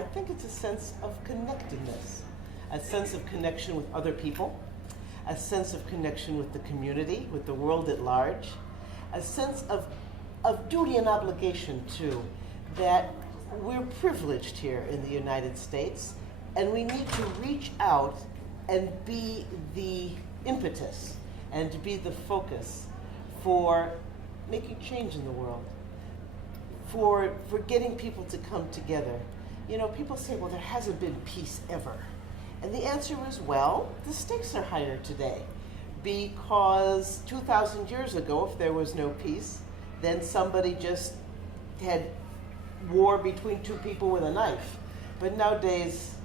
I think it's a sense of connectedness, a sense of connection with other people, a sense of connection with the community, with the world at large, a sense of duty and obligation too, that we're privileged here in the United States, and we need to reach out and be the impetus and to be the focus for making change in the world, for getting people to come together. You know, people say, well, there hasn't been peace ever. And the answer is, well, the stakes are higher today, because 2,000 years ago, if there was no peace, then somebody just had war between two people with a knife. But nowadays,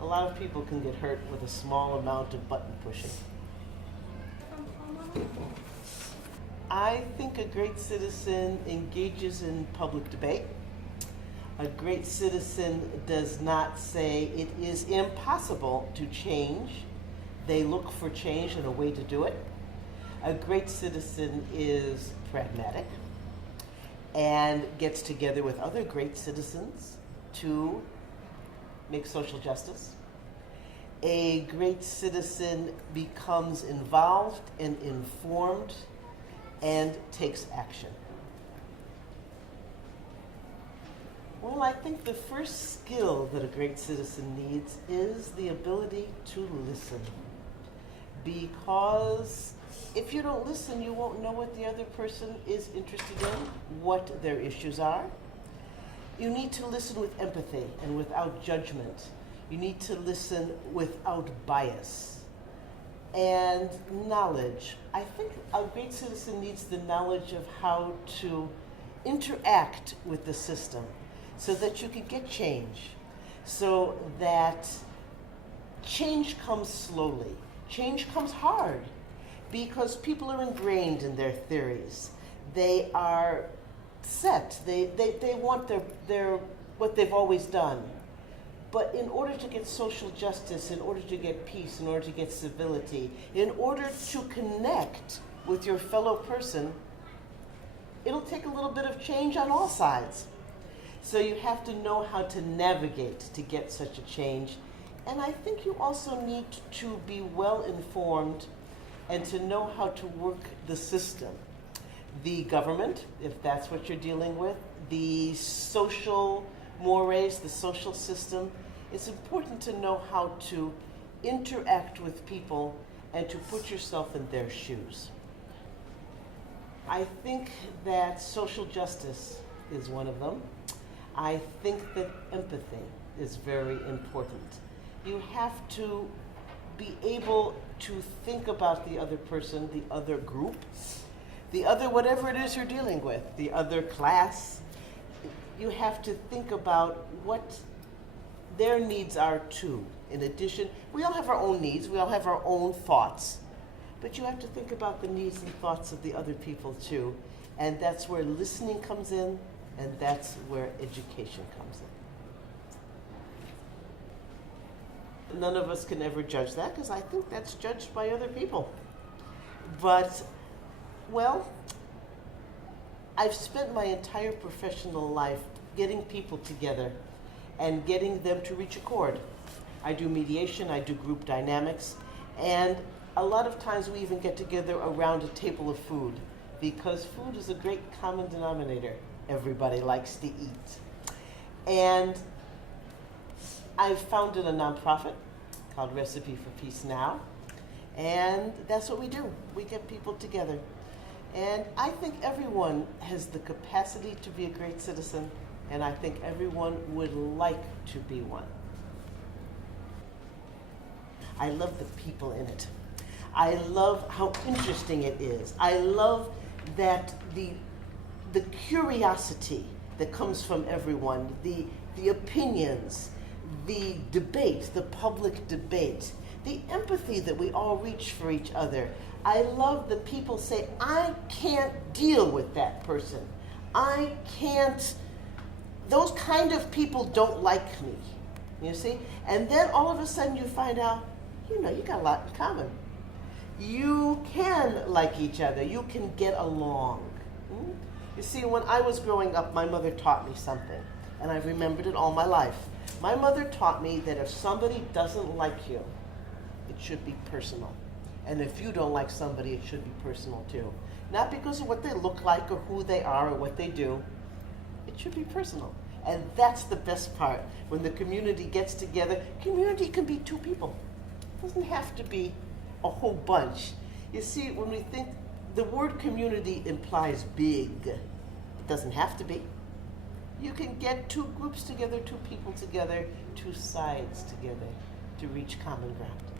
a lot of people can get hurt with a small amount of button pushing. I think a great citizen engages in public debate. A great citizen does not say it is impossible to change. They look for change and a way to do it. A great citizen is pragmatic and gets together with other great citizens to make social justice. A great citizen becomes involved and informed and takes action. Well, I think the first skill that a great citizen needs is the ability to listen. Because if you don't listen, you won't know what the other person is interested in, what their issues are. You need to listen with empathy and without judgment. You need to listen without bias. And knowledge. I think a great citizen needs the knowledge of how to interact with the system so that you can get change, so that change comes slowly. Change comes hard because people are ingrained in their theories. They are set. They want their what they've always done. But in order to get social justice, in order to get peace, in order to get civility, in order to connect with your fellow person, it'll take a little bit of change on all sides. So you have to know how to navigate to get such a change. And I think you also need to be well informed and to know how to work the system. The government, if that's what you're dealing with, the social mores, the social system. It's important to know how to interact with people and to put yourself in their shoes. I think that social justice is one of them. I think that empathy is very important. You have to be able to think about the other person, the other group, the other whatever it is you're dealing with, the other class. You have to think about what their needs are too. In addition, we all have our own needs, we all have our own thoughts, but you have to think about the needs and thoughts of the other people too. And that's where listening comes in, and that's where education comes in. None of us can ever judge that, because I think that's judged by other people. But, well, I've spent my entire professional life getting people together and getting them to reach accord. I do mediation, I do group dynamics, and a lot of times we even get together around a table of food, because food is a great common denominator. Everybody likes to eat. And I've founded a nonprofit called Recipe for Peace Now, and that's what we do. We get people together. And I think everyone has the capacity to be a great citizen, and I think everyone would like to be one. I love the people in it. I love how interesting it is. I love that the curiosity that comes from everyone, the opinions, the debate, the public debate, the empathy that we all reach for each other. I love that people say, I can't deal with that person. I can't, those kind of people don't like me, you see? And then all of a sudden you find out, you know, you got a lot in common. You can like each other. You can get along. You see, when I was growing up, my mother taught me something. and I've remembered it all my life. My mother taught me that if somebody doesn't like you, it should be personal. And if you don't like somebody, it should be personal too. Not because of what they look like or who they are or what they do. It should be personal. And that's the best part. When the community gets together, community can be two people. It doesn't have to be a whole bunch. You see, when we think, the word community implies big. It doesn't have to be. You can get two groups together, two people together, two sides together to reach common ground.